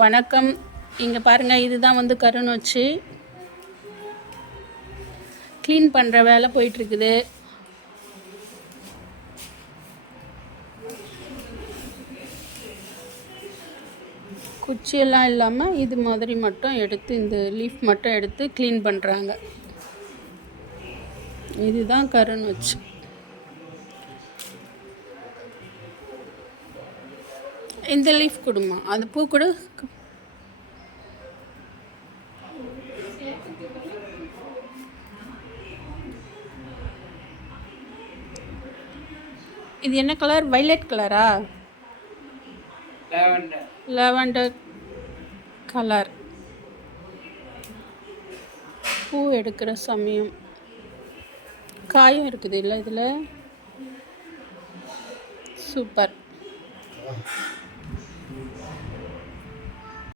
வணக்கம். இங்கே பாருங்கள் இதுதான் வந்து கருநொச்சி க்ளீன் பண்ணுற வேலை போயிட்டுருக்குது. குச்சியெல்லாம் இல்லாமல் இது மாதிரி மட்டும் எடுத்து இந்த லீஃப் மட்டும் எடுத்து க்ளீன் பண்ணுறாங்க இதுதான் கருநொச்சி இந்த லீஃப் கொடுமா. அந்த பூ கொடு. இது என்ன கலர் வைலட் கலரா லாவெண்டர் கலர் பூ எடுக்கிற சமயம். காயும் இருக்குது இல்லை இதில்? சூப்பர்